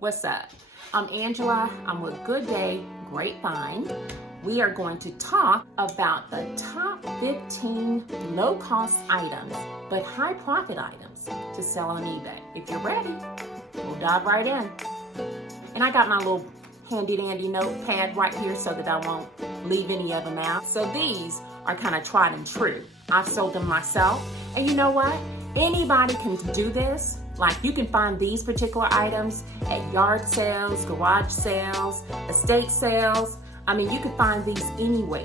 What's up? I'm Angela. I'm with Good Day Grapevine. We are going to talk about the top 15 low-cost items, but high-profit items to sell on eBay. If you're ready, we'll dive right in. And I got my little handy-dandy notepad right here so that I won't leave any of them out. So these are kind of tried and true. I've sold them myself. And you know what? Anybody can do this. Like, you can find these particular items at yard sales, garage sales, estate sales. I mean, you can find these anywhere,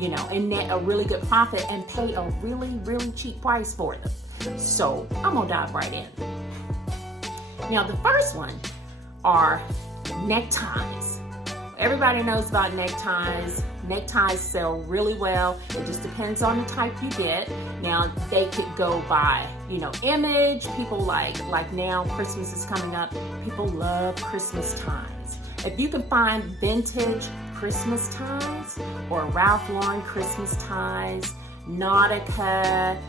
and net a really good profit and pay a really, really cheap price for them. So I'm gonna dive right in. Now, the first one are neckties. Everybody knows about neckties. Neckties sell really well. It just depends on the type you get. Now, they could go by, image. People like now Christmas is coming up. People love Christmas ties. If you can find vintage Christmas ties or Ralph Lauren Christmas ties, Nautica,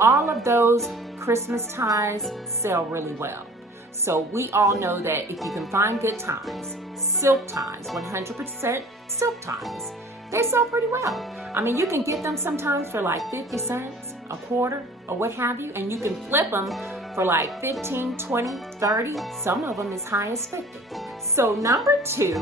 all of those Christmas ties sell really well. So we all know that if you can find good ties, silk ties, 100% silk ties, they sell pretty well. I mean, you can get them sometimes for like 50 cents, a quarter, or what have you, and you can flip them for like 15, 20, 30, some of them as high as 50. So number 2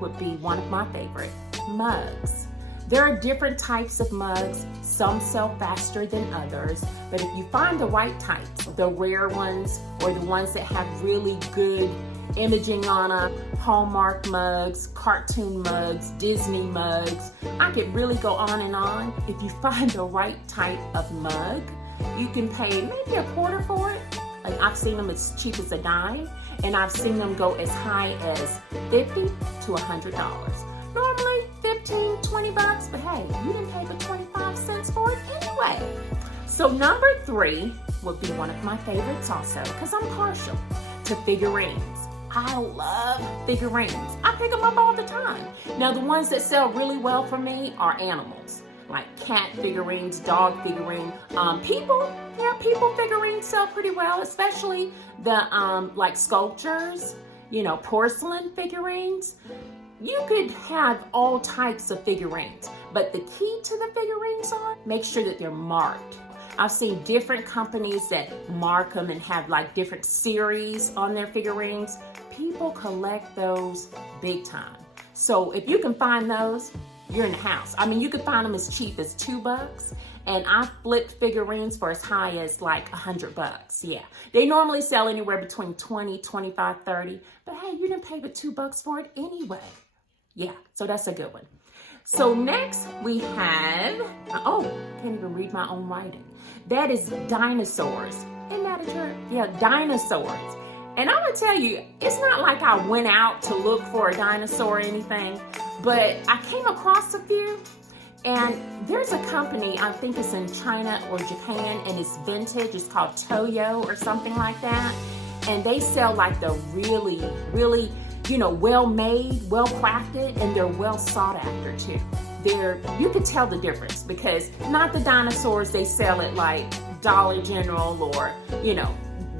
would be one of my favorite, mugs. There are different types of mugs. Some sell faster than others, but if you find the right types, the rare ones or the ones that have really good imaging on them, Hallmark mugs, cartoon mugs, Disney mugs, I could really go on and on. If you find the right type of mug, you can pay maybe a quarter for it. Like, I've seen them as cheap as a dime, and I've seen them go as high as $50 to $100. Normally 15, 20 bucks, but hey, you didn't pay but 25 cents for it anyway. So number 3 would be one of my favorites also, because I'm partial to figurines. I love figurines. I pick them up all the time. Now, the ones that sell really well for me are animals, like cat figurines, dog figurine. People figurines sell pretty well, especially the like sculptures, porcelain figurines. You could have all types of figurines, but the key to the figurines are make sure that they're marked. I've seen different companies that mark them and have like different series on their figurines. People collect those big time. So if you can find those, you're in the house. I mean, you could find them as cheap as $2, and I flipped figurines for as high as like $100. Yeah, they normally sell anywhere between 20, 25, 30, but hey, you didn't pay but $2 for it anyway. Yeah, so that's a good one. So next we have, can't even read my own writing. That is dinosaurs. Isn't that a trip? Yeah, dinosaurs. And I'm gonna tell you, it's not like I went out to look for a dinosaur or anything, but I came across a few, and there's a company, I think it's in China or Japan, and it's vintage. It's called Toyo or something like that. And they sell like the really, really, well-made, well-crafted, and they're well sought after too. You could tell the difference, because not the dinosaurs they sell at like Dollar General or,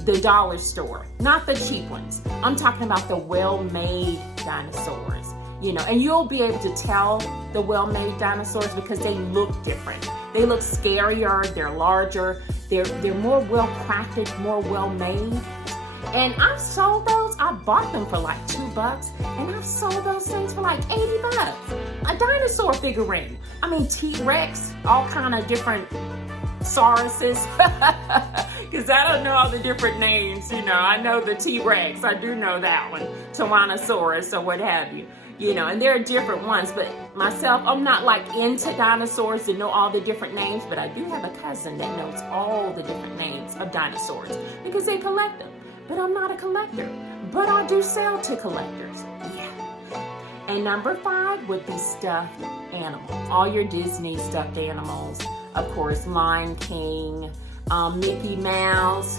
the dollar store, not the cheap ones. I'm talking about the well-made dinosaurs, and you'll be able to tell the well-made dinosaurs because they look different. They look scarier, they're larger, they're more well-crafted, more well-made. And I've sold those. I bought them for like $2, and I've sold those things for like $80. A dinosaur figurine. I mean, T-Rex, all kind of different sauruses. Because I don't know all the different names, I know the T-Rex. I do know that one. Tyrannosaurus or what have you. And there are different ones, but myself, I'm not like into dinosaurs to know all the different names, but I do have a cousin that knows all the different names of dinosaurs because they collect them. But I'm not a collector, but I do sell to collectors. Yeah. And number 5 would be stuffed animals. All your Disney stuffed animals, of course, Lion King, Mickey Mouse,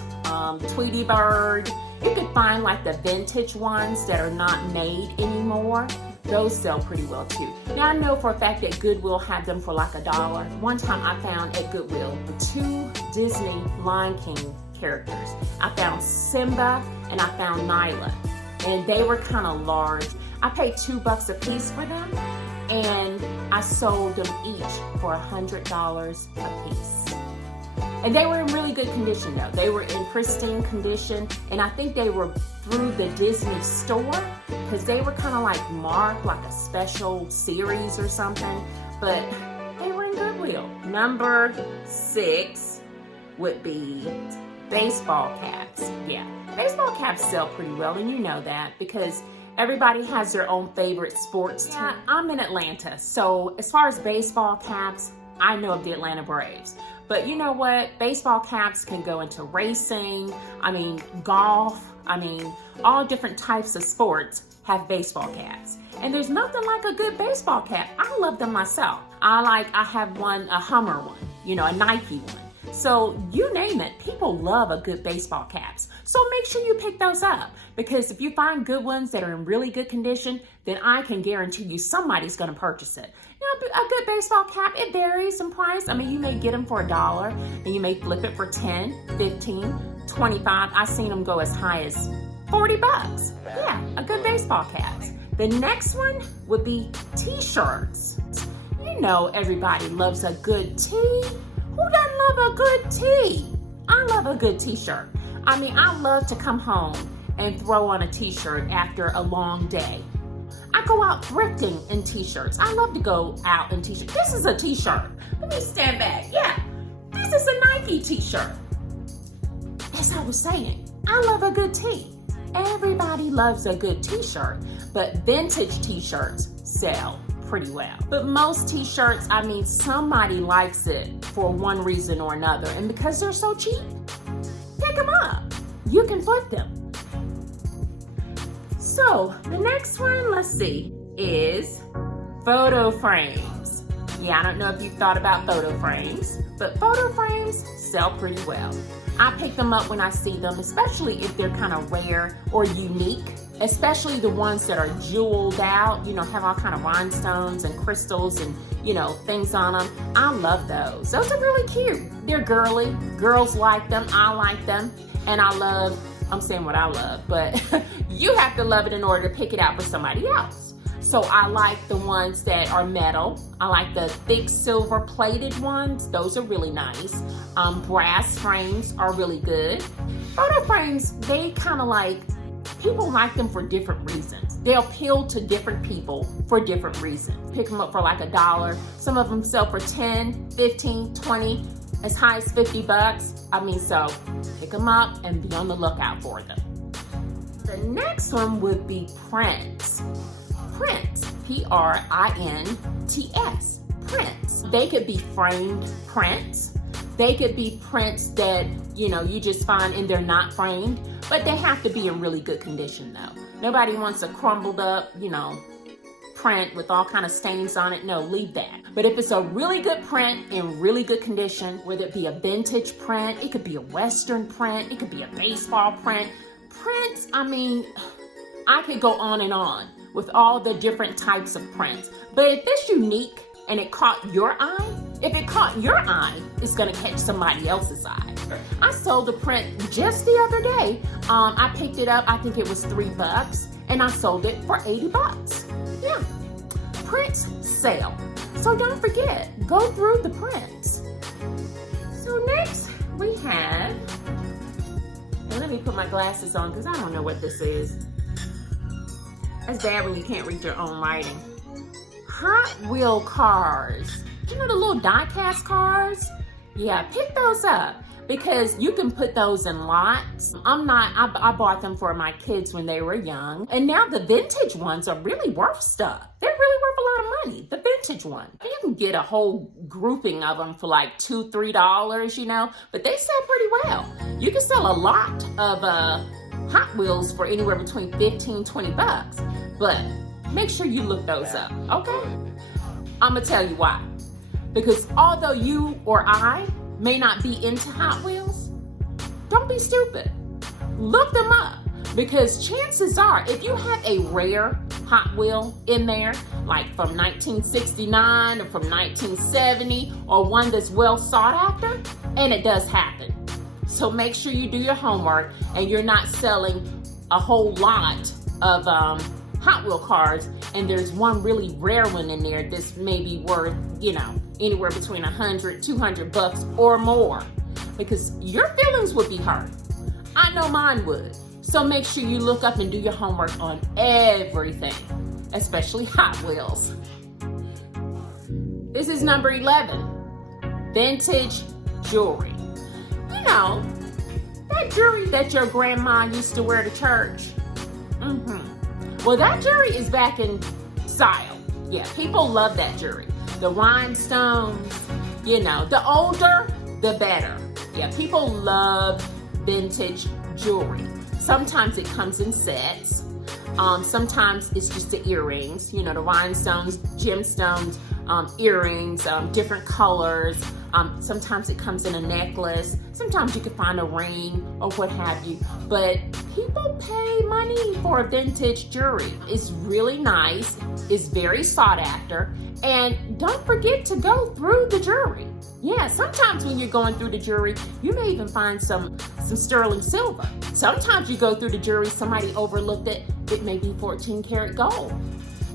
Tweety Bird. You could find like the vintage ones that are not made anymore. Those sell pretty well too. Now, I know for a fact that Goodwill had them for like $1. One time I found at Goodwill 2 Disney Lion King characters. I found Simba and I found Nyla. and they were kind of large. I paid $2 a piece for them, and I sold them each for $100 a piece. And they were in really good condition though. They were in pristine condition, and I think they were through the Disney store because they were kind of like marked like a special series or something, but they were in Goodwill. Number 6 would be baseball caps. Yeah, baseball caps sell pretty well, and you know that because everybody has their own favorite sports team. Yeah, I'm in Atlanta, so as far as baseball caps, I know of the Atlanta Braves. But you know what? Baseball caps can go into racing, golf, all different types of sports have baseball caps. And there's nothing like a good baseball cap. I love them myself. I have one, a Hummer one, a Nike one. So you name it, people love a good baseball caps. So make sure you pick those up, because if you find good ones that are in really good condition, then I can guarantee you somebody's gonna purchase it. A good baseball cap, it varies in price. You may get them for $1 and you may flip it for 10, 15, 25. I've seen them go as high as $40. Yeah, a good baseball cap. The next one would be t-shirts. You know everybody loves a good tee. Who doesn't love a good tee? I love a good t-shirt. I love to come home and throw on a t-shirt after a long day. I go out thrifting in t-shirts. I love to go out in t-shirts. This is a t-shirt. Let me stand back. Yeah, this is a Nike t-shirt. As I was saying, I love a good tee. Everybody loves a good t-shirt, but vintage t-shirts sell pretty well. But most t-shirts, somebody likes it for one reason or another, and because they're so cheap, pick them up. You can flip them. So the next one, let's see, is photo frames. Yeah, I don't know if you've thought about photo frames, but photo frames sell pretty well. I pick them up when I see them, especially if they're kind of rare or unique, especially the ones that are jeweled out, have all kind of rhinestones and crystals and, things on them. I love those. Those are really cute. They're girly. Girls like them. I like them. And I'm saying what I love, but you have to love it in order to pick it out for somebody else. So I like the ones that are metal. I like the thick silver plated ones. Those are really nice. Brass frames are really good. Photo frames, they people like them for different reasons. They appeal to different people for different reasons. Pick them up for like $1. Some of them sell for 10, 15, 20, as high as $50. So pick them up and be on the lookout for them. The next one would be prints. Prints, P-R-I-N-T-S, prints. They could be framed prints. They could be prints that, you just find and they're not framed, but they have to be in really good condition though. Nobody wants a crumbled up, print with all kind of stains on it. No, leave that. But if it's a really good print in really good condition, whether it be a vintage print, it could be a Western print, it could be a baseball print. Prints, I could go on and on with all the different types of prints. But if it's unique and it caught your eye, if it caught your eye, it's gonna catch somebody else's eye. I sold a print just the other day. I picked it up, I think it was $3, and I sold it for $80. Yeah, prints sell. So don't forget, go through the prints. So next we have, and let me put my glasses on because I don't know what this is. That's bad when you can't read your own writing. Hot Wheel cars. The little die-cast cars? Yeah, pick those up because you can put those in lots. I bought them for my kids when they were young, and now the vintage ones are really worth stuff. They're really worth a lot of money, the vintage one. You can get a whole grouping of them for like $2, $3, but they sell pretty well. You can sell a lot of Hot Wheels for anywhere between $15, $20, but make sure you look those up, okay? I'm gonna tell you why. Because although you or I may not be into Hot Wheels, don't be stupid. Look them up, because chances are, if you have a rare Hot Wheel in there, like from 1969 or from 1970, or one that's well sought after, and it does happen. So make sure you do your homework and you're not selling a whole lot of Hot Wheel cars, and there's one really rare one in there that's maybe worth, anywhere between $100, $200 or more, because your feelings would be hurt. I know mine would. So make sure you look up and do your homework on everything, especially Hot Wheels. This is number 11, vintage jewelry. That jewelry that your grandma used to wear to church. Well, that jewelry is back in style. Yeah, people love that jewelry. The rhinestones, the older, the better. Yeah, people love vintage jewelry. Sometimes it comes in sets. Sometimes it's just the earrings, the rhinestones, gemstones, earrings, different colors. Sometimes it comes in a necklace. Sometimes you can find a ring or what have you. But people pay money for vintage jewelry. It's really nice. It's very sought after. And don't forget to go through the jewelry. Yeah, sometimes when you're going through the jewelry, you may even find some sterling silver. Sometimes you go through the jewelry, somebody overlooked it. It may be 14 karat gold.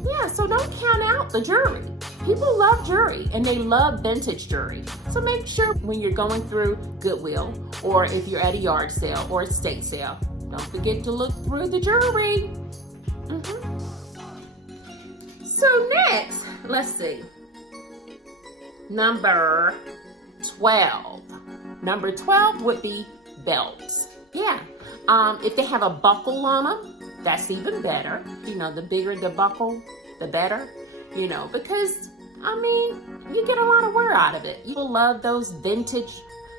Yeah, so don't count out the jewelry. People love jewelry and they love vintage jewelry. So make sure when you're going through Goodwill, or if you're at a yard sale or estate sale, don't forget to look through the jewelry. So next, let's see. Number 12. Number 12 would be belts. Yeah. If they have a buckle on them, that's even better. The bigger the buckle, the better. Because, you get a lot of wear out of it. People love those vintage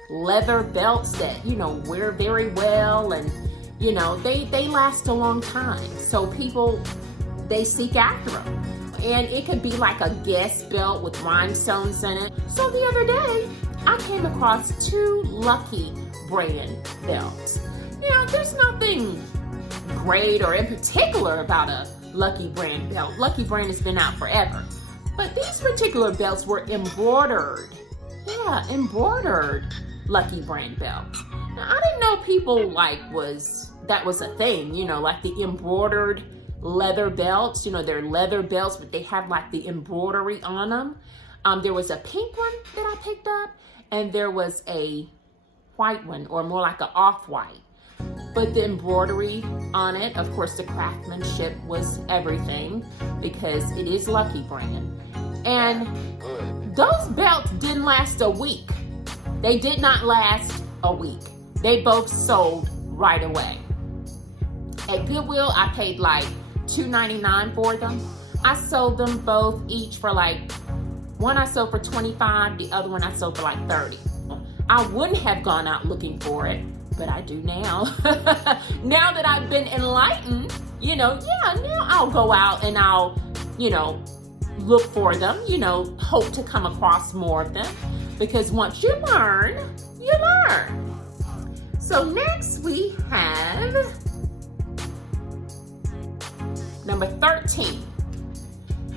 leather belts that, wear very well, and, they last a long time. So people, they seek after them. And it could be like a guest belt with rhinestones in it. So the other day, I came across 2 Lucky brand belts. There's nothing great or in particular about a Lucky brand belt. Lucky brand has been out forever. But these particular belts were embroidered. Yeah, embroidered Lucky brand belts. Now, I didn't know people that was a thing, like the embroidered leather belts. They're leather belts, but they have like the embroidery on them. There was a pink one that I picked up, and there was a white one, or more like an off-white. But the embroidery on it, of course, the craftsmanship was everything, because it is Lucky brand. And those belts didn't last a week. They did not last a week. They both sold right away. At Goodwill, I paid like $2.99 for them. I sold them both each for one I sold for $25, the other one I sold for like $30. I wouldn't have gone out looking for it, but I do now. Now that I've been enlightened, now I'll go out and I'll, look for them, hope to come across more of them, because once you learn, you learn. So next we have number 13,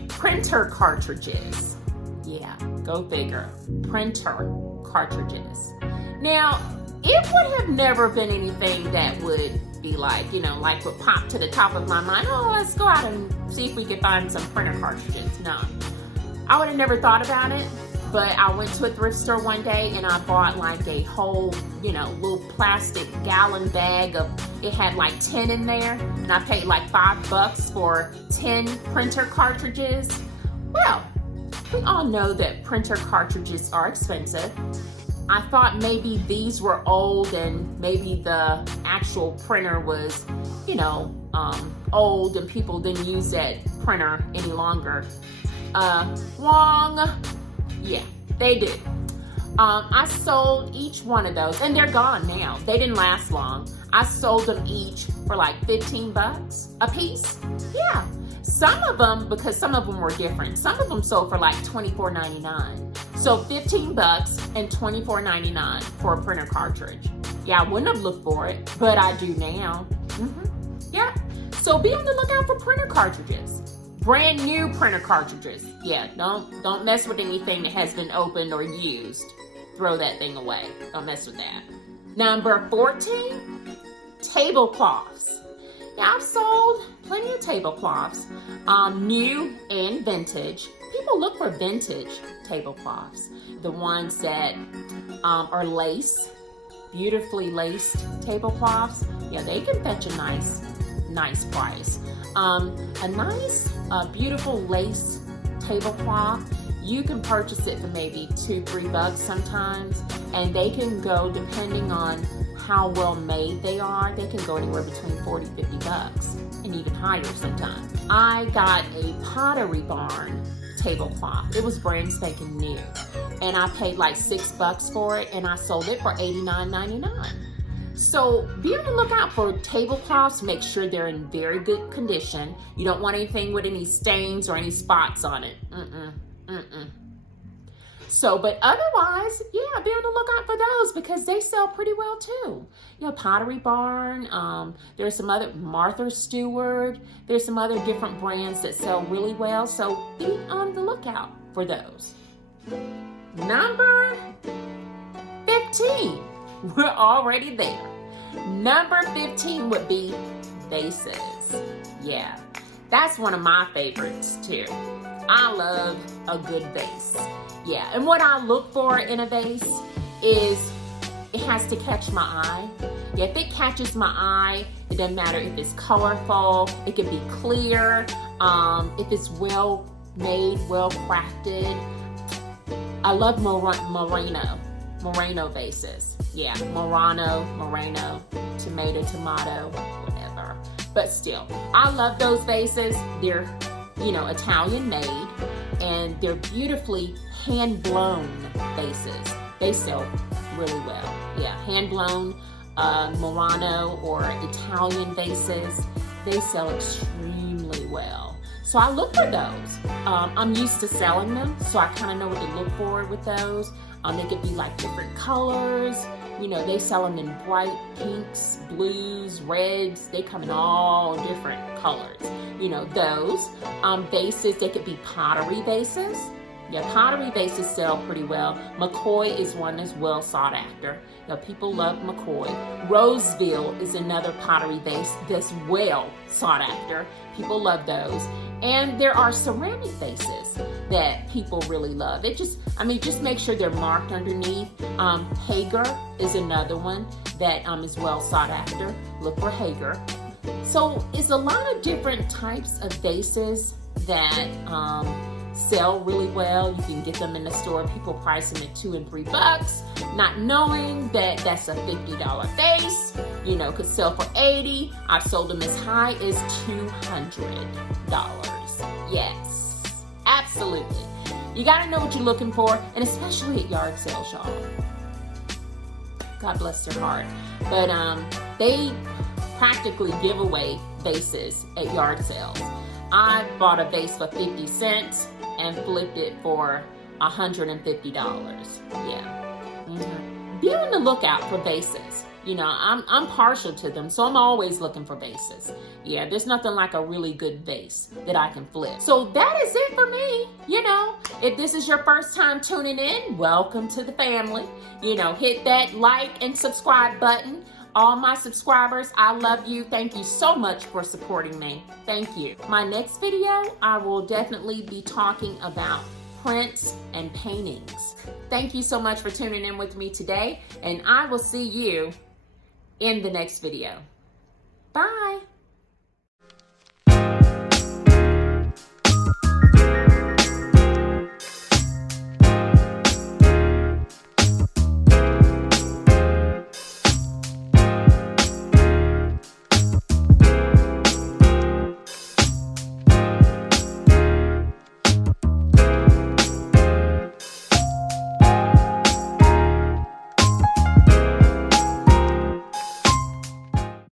printer cartridges. Yeah, go figure. Printer cartridges. Now, it would have never been anything that would be like would pop to the top of my mind. Oh, let's go out and see if we can find some printer cartridges. No, I would have never thought about it. But I went to a thrift store one day and I bought like a whole, little plastic gallon bag of, it had like 10 in there, and I paid like $5 for 10 printer cartridges. Well, we all know that printer cartridges are expensive. I thought maybe these were old and maybe the actual printer was, old and people didn't use that printer any longer. Wrong. Yeah, they did. I sold each one of those, and they're gone now. They didn't last long. I sold them each for like $15 a piece. Yeah. Some of them, because some of them were different, some of them sold for like $24.99. So $15 and $24.99 for a printer cartridge. Yeah, I wouldn't have looked for it, but I do now. Yeah. So be on the lookout for printer cartridges. Brand new printer cartridges. Yeah, don't mess with anything that has been opened or used. Throw that thing away. Don't mess with that. Number 14, tablecloths. Now, I've sold plenty of tablecloths, new and vintage. People look for vintage tablecloths. The ones that are lace, beautifully laced tablecloths, yeah, they can fetch a nice price. A nice, beautiful lace tablecloth, you can purchase it for maybe $2-3 sometimes, and they can go, depending on how well made they are, they can go anywhere between $40-50 and even higher sometimes. I got a Pottery Barn tablecloth. It was brand spanking new, and I paid like $6 for it, and I sold it for $89.99. So be on the lookout for tablecloths. Make sure they're in very good condition. You don't want anything with any stains or any spots on it. So, but otherwise, yeah, be on the lookout for those because they sell pretty well too. You know, Pottery Barn, there's some other, Martha Stewart, there's some other different brands that sell really well. So be on the lookout for those. Number 15, we're already there. Number 15 would be vases. Yeah, that's one of my favorites too. I love a good vase. Yeah, and what I look for in a vase is it has to catch my eye. Yeah, if it catches my eye, it doesn't matter if it's colorful, it can be clear, if it's well made, well crafted. I love Moreno vases. Yeah, Moreno, tomato, whatever. But still, I love those vases. They're, you know, Italian made, and they're beautifully hand-blown vases. They sell really well. Yeah, hand-blown Murano or Italian vases, they sell extremely well. So I look for those. I'm used to selling them, so I kind of know what to look for with those. They could be like different colors. You know, they sell them in bright pinks, blues, reds. They come in all different colors. You know, those vases, they could be pottery vases. Yeah, pottery vases sell pretty well. McCoy is one that's well sought after. You know, people love McCoy. Roseville is another pottery vase that's well sought after. People love those. And there are ceramic vases that people really love. It just make sure they're marked underneath. Hager is another one that is well sought after. Look for Hager. So it's a lot of different types of vases that sell really well. You can get them in the store. People price them at $2 and $3, not knowing that that's a $50 vase. You know, could sell for $80. I've sold them as high as $200. Yes, absolutely. You gotta know what you're looking for, and especially at yard sales, y'all. God bless their heart. But they practically give away vases at yard sales. I bought a vase for 50 cents and flipped it for $150. Yeah. Be on the lookout for vases. You know, I'm partial to them, so I'm always looking for vases. Yeah, there's nothing like a really good vase that I can flip. So that is it for me. You know, if this is your first time tuning in, welcome to the family. You know, hit that like and subscribe button. All my subscribers, I love you. Thank you so much for supporting me. Thank you. My next video, I will definitely be talking about prints and paintings. Thank you so much for tuning in with me today, and I will see you in the next video. Bye.